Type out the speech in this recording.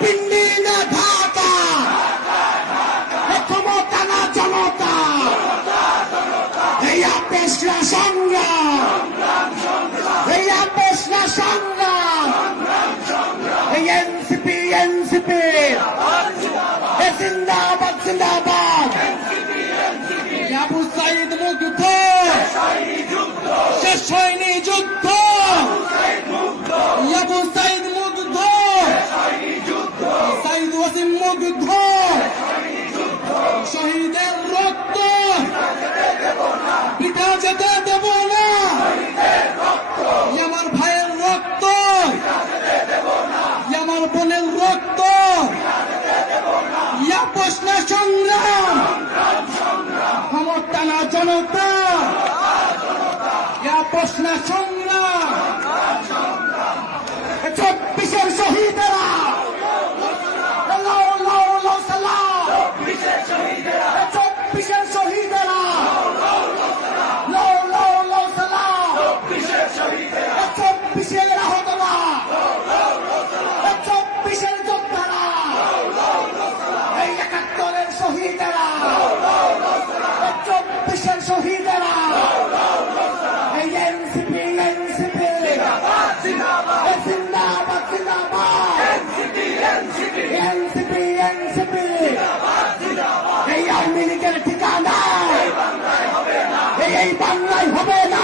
পিন্ডি না ঢাকা ক্ষমতা না জনতা। এই আপেশরা সংগ্রাম। जनता या प्रश्न संग्राम চব্বিশের শহীদেরা। চব্বিশের শহীদেরা। চব্বিশের এনসিপি এনসিপি এই আওয়ামী লীগের ঠিকানা এই বাংলায় হবে না